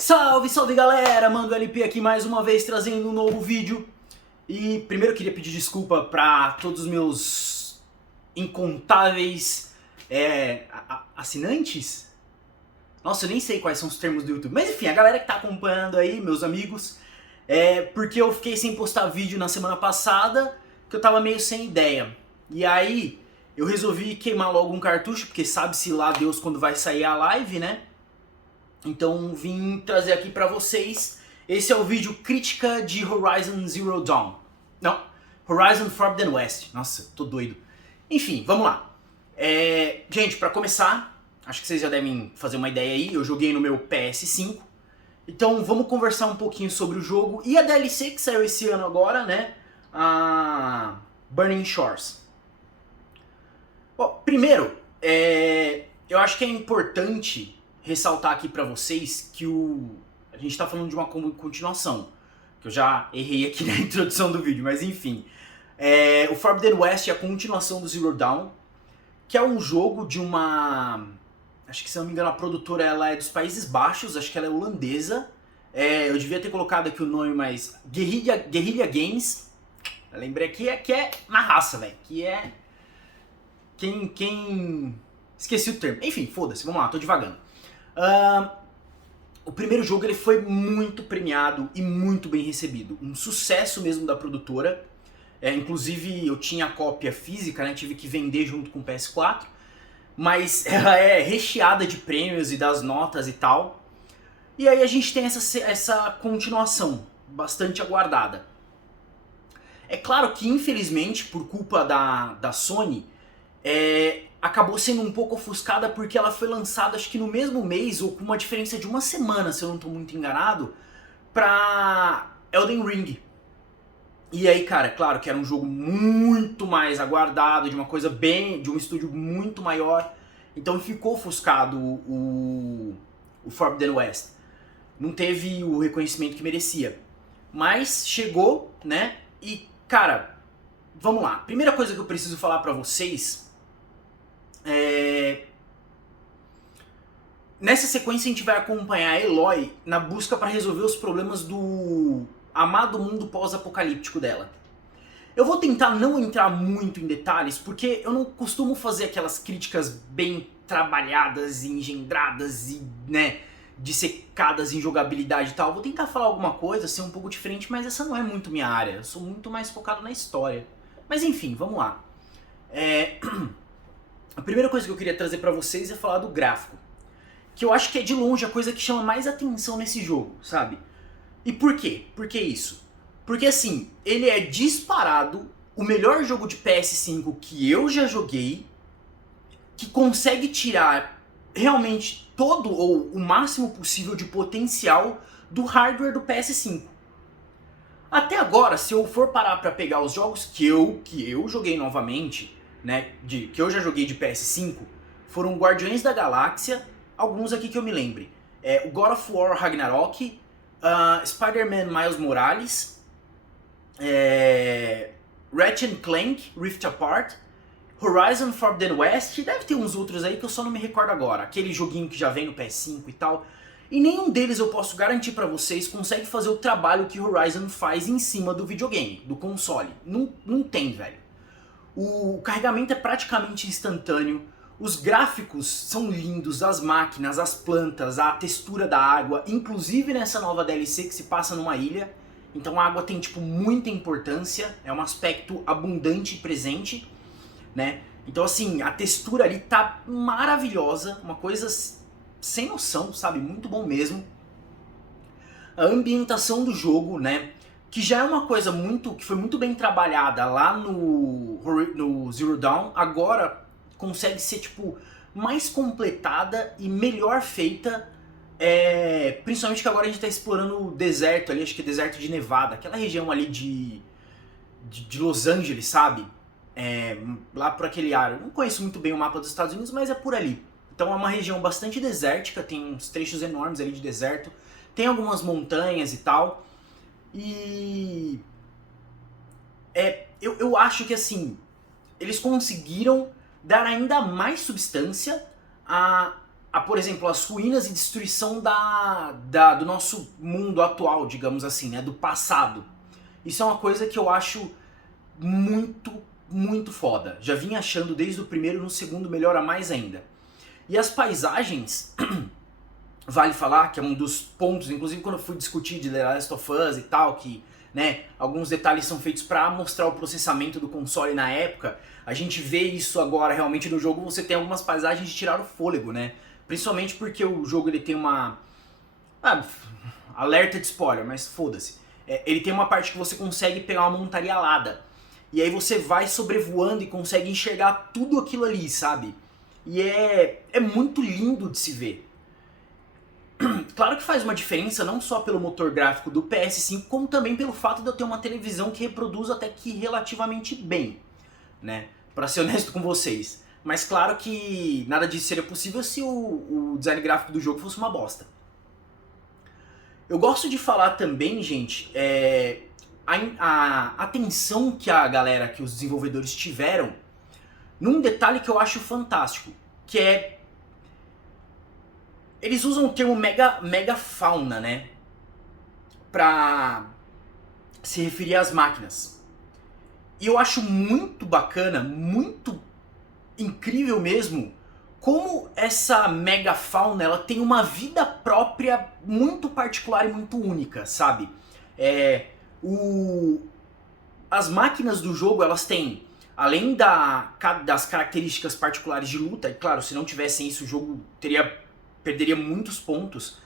Salve, salve galera! Mando LP aqui mais uma vez trazendo um novo vídeo. E primeiro eu queria pedir desculpa para todos os meus incontáveis assinantes. Nossa, eu nem sei quais são os termos do YouTube. Mas enfim, a galera que tá acompanhando aí, meus amigos, porque eu fiquei sem postar vídeo na semana passada, que eu tava meio sem ideia. E aí eu resolvi queimar logo um cartucho, porque sabe-se lá Deus quando vai sair a live, né? Então vim trazer aqui pra vocês, esse é o vídeo crítica de Horizon Zero Dawn. Não, Horizon Forbidden West. Nossa, tô doido. Enfim, vamos lá. Gente, pra começar, acho que vocês já devem fazer uma ideia aí, eu joguei no meu PS5. Então vamos conversar um pouquinho sobre o jogo e a DLC que saiu esse ano agora, né? A Burning Shores. Bom, primeiro, eu acho que é importante ressaltar aqui pra vocês que a gente tá falando de uma continuação, que eu já errei aqui na introdução do vídeo, mas enfim. O Forbidden West é a continuação do Zero Dawn, que é um jogo de uma... Acho que, se não me engano, a produtora ela é dos Países Baixos, acho que ela é holandesa. Eu devia ter colocado aqui o nome, mas... Guerrilla Games. Eu lembrei aqui que é na raça, velho. Que é... Quem... Esqueci o termo. Enfim, foda-se, vamos lá, tô divagando. O primeiro jogo ele foi muito premiado e muito bem recebido. Um sucesso mesmo da produtora. Inclusive eu tinha a cópia física, né? Tive que vender junto com o PS4. Mas ela é recheada de prêmios e das notas e tal. E aí a gente tem essa continuação bastante aguardada. É claro que infelizmente por culpa da Sony... acabou sendo um pouco ofuscada porque ela foi lançada acho que no mesmo mês ou com uma diferença de uma semana, se eu não estou muito enganado, pra Elden Ring. E aí, cara, claro que era um jogo muito mais aguardado, de uma coisa de um estúdio muito maior, então ficou ofuscado o Forbidden West. Não teve o reconhecimento que merecia. Mas chegou, né? E, cara, vamos lá. Primeira coisa que eu preciso falar pra vocês nessa sequência a gente vai acompanhar a Aloy na busca para resolver os problemas do amado mundo pós-apocalíptico dela. Eu vou tentar não entrar muito em detalhes, porque eu não costumo fazer aquelas críticas bem trabalhadas, engendradas e, né, dissecadas em jogabilidade e tal. Vou tentar falar alguma coisa, ser um pouco diferente, mas essa não é muito minha área. Eu sou muito mais focado na história. Mas enfim, vamos lá. A primeira coisa que eu queria trazer pra vocês é falar do gráfico, que eu acho que é de longe a coisa que chama mais atenção nesse jogo, sabe? E por quê? Por que isso? Porque assim, ele é disparado o melhor jogo de PS5 que eu já joguei, que consegue tirar realmente todo ou o máximo possível de potencial do hardware do PS5. Até agora, se eu for parar pra pegar os jogos que eu joguei novamente, né, que eu já joguei de PS5, foram Guardiões da Galáxia, alguns aqui que eu me lembre. O God of War Ragnarok, Spider-Man Miles Morales, Ratchet & Clank Rift Apart, Horizon Forbidden West, deve ter uns outros aí que eu só não me recordo agora, aquele joguinho que já vem no PS5 e tal. E nenhum deles eu posso garantir pra vocês consegue fazer o trabalho que Horizon faz em cima do videogame, do console. Não tem, velho. O carregamento é praticamente instantâneo, os gráficos são lindos, as máquinas, as plantas, a textura da água, inclusive nessa nova DLC que se passa numa ilha. Então a água tem tipo muita importância, é um aspecto abundante e presente, né? Então assim, a textura ali tá maravilhosa, uma coisa sem noção, sabe? Muito bom mesmo. A ambientação do jogo, né? Que já é uma coisa que foi muito bem trabalhada lá no Zero Dawn, agora consegue ser tipo mais completada e melhor feita, principalmente que agora a gente está explorando o deserto ali, acho que é deserto de Nevada, aquela região ali de Los Angeles, sabe? Lá por aquele ar, eu não conheço muito bem o mapa dos Estados Unidos, mas é por ali. Então é uma região bastante desértica, tem uns trechos enormes ali de deserto, tem algumas montanhas e tal. E eu acho que assim, eles conseguiram dar ainda mais substância por exemplo, as ruínas e destruição do nosso mundo atual, digamos assim, né, do passado. Isso é uma coisa que eu acho muito, muito foda. Já vim achando desde o primeiro, no segundo melhora mais ainda. E as paisagens, vale falar que é um dos pontos, inclusive quando eu fui discutir de The Last of Us e tal, que, né, alguns detalhes são feitos para mostrar o processamento do console na época, a gente vê isso agora realmente no jogo, você tem algumas paisagens de tirar o fôlego, né? Principalmente porque o jogo ele tem uma... alerta de spoiler, mas foda-se. Ele tem uma parte que você consegue pegar uma montaria alada. E aí você vai sobrevoando e consegue enxergar tudo aquilo ali, sabe? E é muito lindo de se ver. Claro que faz uma diferença não só pelo motor gráfico do PS5, como também pelo fato de eu ter uma televisão que reproduz até que relativamente bem, né? Pra ser honesto com vocês. Mas claro que nada disso seria possível se o design gráfico do jogo fosse uma bosta. Eu gosto de falar também, gente, a atenção que a galera, que os desenvolvedores tiveram num detalhe que eu acho fantástico, que é... Eles usam o termo megafauna, né? Pra se referir às máquinas. E eu acho muito bacana, muito incrível mesmo, como essa megafauna ela tem uma vida própria muito particular e muito única, sabe? As máquinas do jogo, elas têm, além das características particulares de luta, e claro, se não tivessem isso o jogo perderia muitos pontos,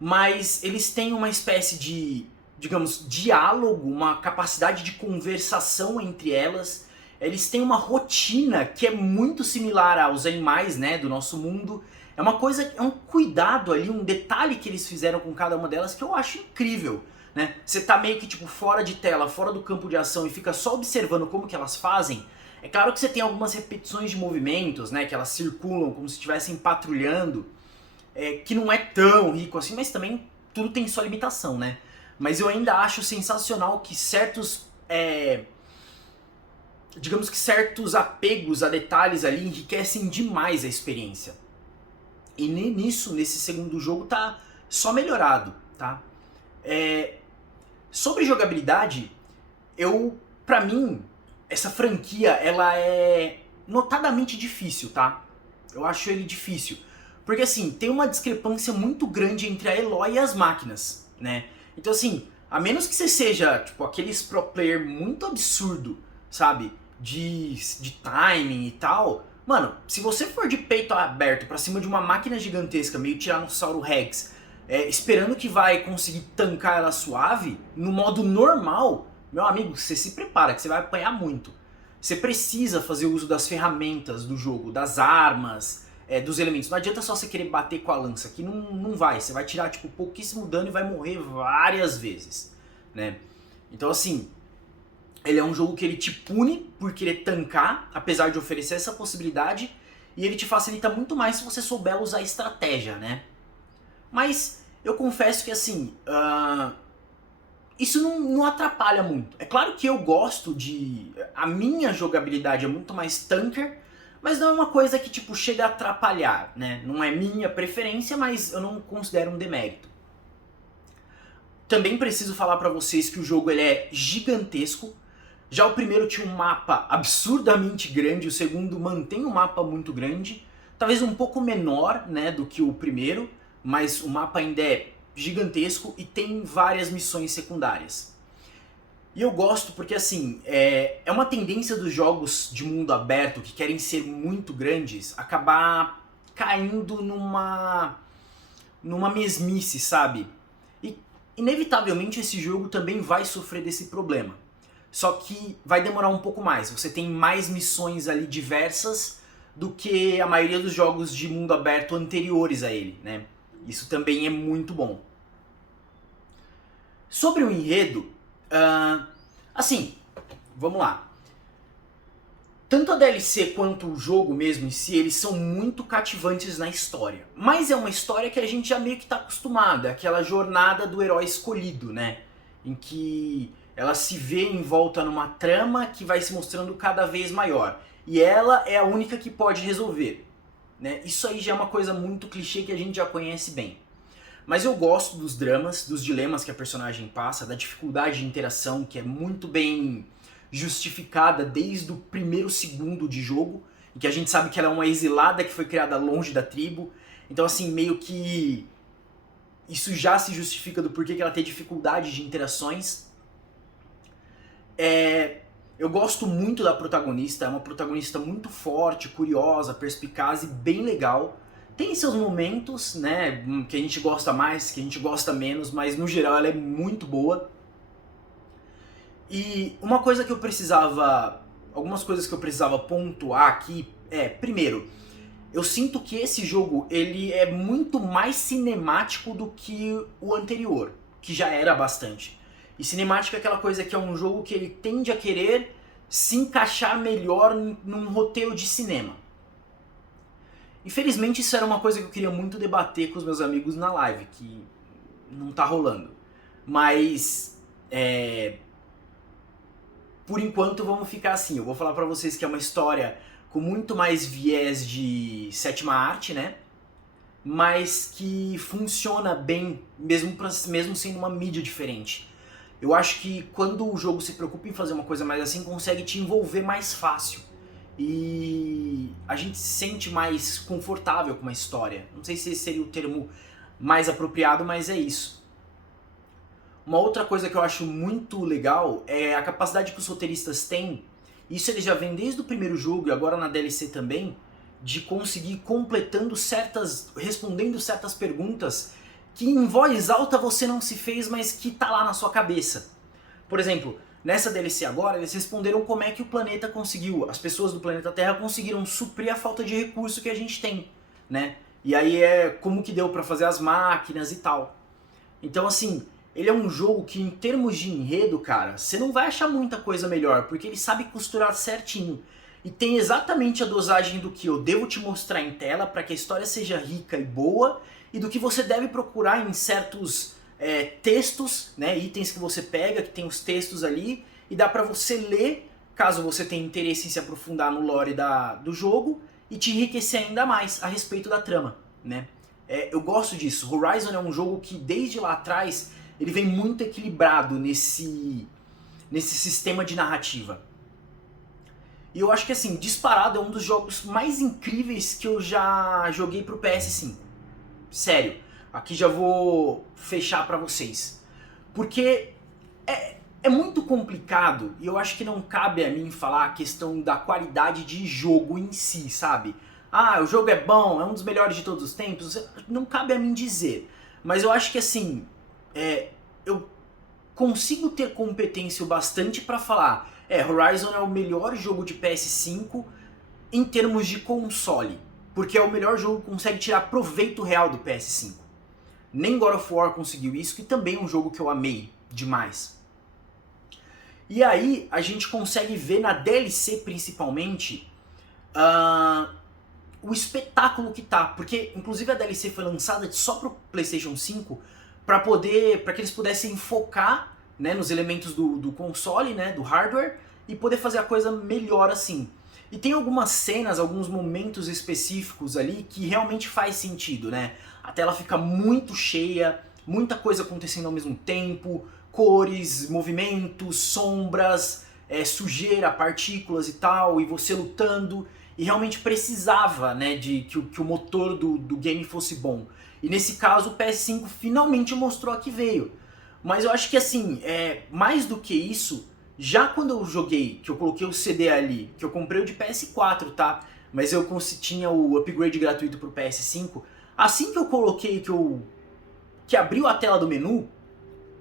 mas eles têm uma espécie de, digamos, diálogo, uma capacidade de conversação entre elas. Eles têm uma rotina que é muito similar aos animais, né, do nosso mundo. É uma coisa, é um cuidado ali, um detalhe que eles fizeram com cada uma delas que eu acho incrível, né? Você tá meio que tipo fora de tela, fora do campo de ação e fica só observando como que elas fazem. É claro que você tem algumas repetições de movimentos, né, que elas circulam como se estivessem patrulhando, que não é tão rico assim, mas também tudo tem sua limitação, né? Mas eu ainda acho sensacional que digamos que certos apegos a detalhes ali enriquecem demais a experiência. E nesse segundo jogo tá só melhorado, tá? Sobre jogabilidade, pra mim, essa franquia, ela é notadamente difícil, tá? Eu acho ele difícil. Porque assim, tem uma discrepância muito grande entre a Eloy e as máquinas, né? Então assim, a menos que você seja, tipo, aqueles pro player muito absurdo, sabe? De timing e tal. Mano, se você for de peito aberto pra cima de uma máquina gigantesca, meio Tiranossauro Rex, esperando que vai conseguir tancar ela suave, no modo normal, meu amigo, você se prepara que você vai apanhar muito. Você precisa fazer uso das ferramentas do jogo, das armas, dos elementos. Não adianta só você querer bater com a lança, que não vai. Você vai tirar tipo pouquíssimo dano e vai morrer várias vezes, né? Então assim, ele é um jogo que ele te pune por querer tancar, apesar de oferecer essa possibilidade, e ele te facilita muito mais se você souber usar estratégia, né? Mas eu confesso que assim, isso não atrapalha muito. É claro que eu gosto a minha jogabilidade é muito mais tanker, mas não é uma coisa que tipo chega a atrapalhar, né? Não é minha preferência, mas eu não considero um demérito. Também preciso falar pra vocês que o jogo ele é gigantesco. Já o primeiro tinha um mapa absurdamente grande, o segundo mantém um mapa muito grande, talvez um pouco menor, né, do que o primeiro, mas o mapa ainda é gigantesco e tem várias missões secundárias. E eu gosto porque assim, é uma tendência dos jogos de mundo aberto que querem ser muito grandes acabar caindo numa mesmice, sabe? E inevitavelmente esse jogo também vai sofrer desse problema. Só que vai demorar um pouco mais, você tem mais missões ali diversas do que a maioria dos jogos de mundo aberto anteriores a ele, né? Isso também é muito bom. Sobre o enredo, assim, vamos lá. Tanto a DLC quanto o jogo mesmo em si, eles são muito cativantes na história. Mas é uma história que a gente já meio que tá acostumado, é aquela jornada do herói escolhido, né? Em que ela se vê envolta numa trama que vai se mostrando cada vez maior. E ela é a única que pode resolver, né? Isso aí já é uma coisa muito clichê que a gente já conhece bem. Mas eu gosto dos dramas, dos dilemas que a personagem passa, da dificuldade de interação, que é muito bem justificada desde o primeiro segundo de jogo, em que a gente sabe que ela é uma exilada que foi criada longe da tribo. Então, assim, meio que isso já se justifica do porquê que ela tem dificuldade de interações. Eu gosto muito da protagonista, é uma protagonista muito forte, curiosa, perspicaz e bem legal. Tem seus momentos, né, que a gente gosta mais, que a gente gosta menos, mas no geral ela é muito boa. E uma coisa que eu precisava, algumas coisas que eu precisava pontuar aqui primeiro, eu sinto que esse jogo ele é muito mais cinemático do que o anterior, que já era bastante. E cinemático é aquela coisa que é um jogo que ele tende a querer se encaixar melhor num roteiro de cinema. Infelizmente isso era uma coisa que eu queria muito debater com os meus amigos na live, que não tá rolando. Mas, por enquanto vamos ficar assim. Eu vou falar pra vocês que é uma história com muito mais viés de sétima arte, né? Mas que funciona bem, mesmo sendo uma mídia diferente. Eu acho que quando o jogo se preocupa em fazer uma coisa mais assim, consegue te envolver mais fácil. E a gente se sente mais confortável com uma história. Não sei se esse seria o termo mais apropriado, mas é isso. Uma outra coisa que eu acho muito legal é a capacidade que os roteiristas têm, isso eles já vêm desde o primeiro jogo e agora na DLC também, de conseguir respondendo certas perguntas que em voz alta você não se fez, mas que tá lá na sua cabeça. Por exemplo, nessa DLC agora, eles responderam como é que o planeta conseguiu, as pessoas do planeta Terra conseguiram suprir a falta de recurso que a gente tem, né? E aí como que deu pra fazer as máquinas e tal. Então assim, ele é um jogo que em termos de enredo, cara, você não vai achar muita coisa melhor, porque ele sabe costurar certinho. E tem exatamente a dosagem do que eu devo te mostrar em tela para que a história seja rica e boa, e do que você deve procurar em certos textos, né, itens que você pega, que tem os textos ali, e dá pra você ler, caso você tenha interesse em se aprofundar no lore do jogo, e te enriquecer ainda mais a respeito da trama, né. Eu gosto disso. Horizon é um jogo que desde lá atrás ele vem muito equilibrado nesse sistema de narrativa. E eu acho que assim, disparado é um dos jogos mais incríveis que eu já joguei pro PS5. Sério, aqui já vou fechar pra vocês. Porque é muito complicado e eu acho que não cabe a mim falar a questão da qualidade de jogo em si, sabe? Ah, o jogo é bom, é um dos melhores de todos os tempos. Não cabe a mim dizer. Mas eu acho que assim, eu consigo ter competência o bastante pra falar Horizon é o melhor jogo de PS5 em termos de console. Porque é o melhor jogo que consegue tirar proveito real do PS5. Nem God of War conseguiu isso, que também é um jogo que eu amei demais. E aí a gente consegue ver na DLC principalmente o espetáculo que tá. Porque inclusive a DLC foi lançada só pro PlayStation 5 para que eles pudessem focar, né, nos elementos do console, né, do hardware, e poder fazer a coisa melhor assim. E tem algumas cenas, alguns momentos específicos ali que realmente faz sentido, né? A tela fica muito cheia, muita coisa acontecendo ao mesmo tempo, cores, movimentos, sombras, sujeira, partículas e tal, e você lutando, e realmente precisava, né, de que o motor do game fosse bom. E nesse caso o PS5 finalmente mostrou a que veio. Mas eu acho que assim, mais do que isso, já quando eu joguei, que eu coloquei o CD ali, que eu comprei o de PS4, tá? Mas eu tinha o upgrade gratuito pro PS5, assim que eu coloquei, que abriu a tela do menu,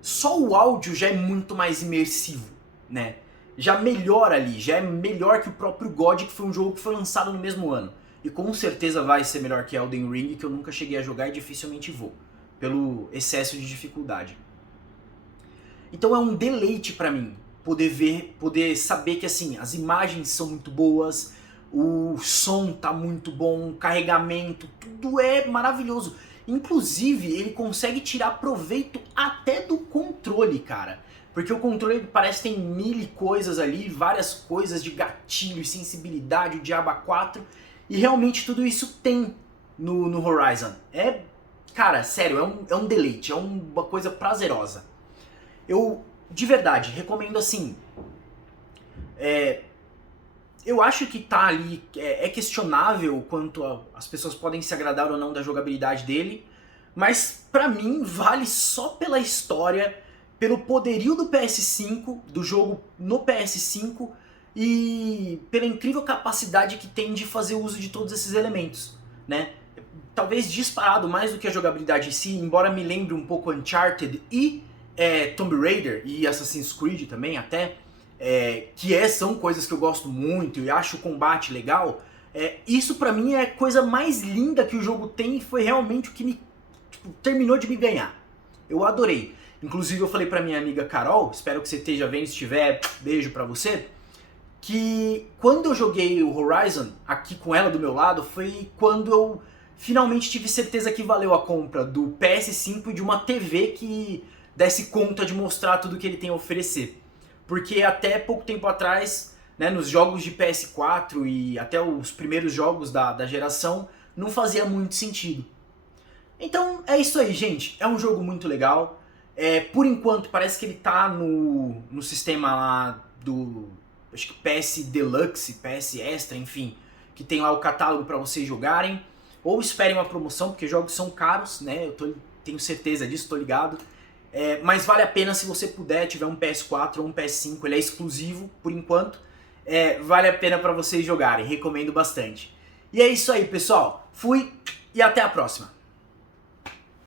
só o áudio já é muito mais imersivo, né? Já melhora ali, já é melhor que o próprio God, que foi um jogo que foi lançado no mesmo ano. E com certeza vai ser melhor que Elden Ring, que eu nunca cheguei a jogar e dificilmente vou, pelo excesso de dificuldade. Então é um deleite pra mim poder saber que assim, as imagens são muito boas, o som tá muito bom, o carregamento, tudo é maravilhoso. Inclusive, ele consegue tirar proveito até do controle, cara. Porque o controle parece que tem mil coisas ali, várias coisas de gatilho e sensibilidade, o diabo 4. E realmente tudo isso tem no Horizon. Cara, sério, é um deleite, é uma coisa prazerosa. Eu, de verdade, recomendo assim. Eu acho que tá ali, é questionável quanto as pessoas podem se agradar ou não da jogabilidade dele, mas pra mim vale só pela história, pelo poderio do PS5, do jogo no PS5 e pela incrível capacidade que tem de fazer uso de todos esses elementos, né? Talvez disparado mais do que a jogabilidade em si, embora me lembre um pouco Uncharted e Tomb Raider e Assassin's Creed também até, são coisas que eu gosto muito e acho o combate legal. Isso pra mim é a coisa mais linda que o jogo tem e foi realmente o que terminou de me ganhar. Eu adorei. Inclusive eu falei pra minha amiga Carol, espero que você esteja vendo, se estiver, beijo pra você, que quando eu joguei o Horizon aqui com ela do meu lado, foi quando eu finalmente tive certeza que valeu a compra do PS5 e de uma TV que desse conta de mostrar tudo que ele tem a oferecer. Porque até pouco tempo atrás, né, nos jogos de PS4 e até os primeiros jogos da geração, não fazia muito sentido. Então é isso aí, gente. É um jogo muito legal. Por enquanto parece que ele tá no sistema lá do, acho que PS Deluxe, PS Extra, enfim, que tem lá o catálogo para vocês jogarem. Ou esperem uma promoção, porque jogos são caros, né? Tenho certeza disso, tô ligado. Mas vale a pena se você puder, tiver um PS4 ou um PS5, ele é exclusivo por enquanto. Vale a pena para vocês jogarem, recomendo bastante. E é isso aí, pessoal. Fui e até a próxima.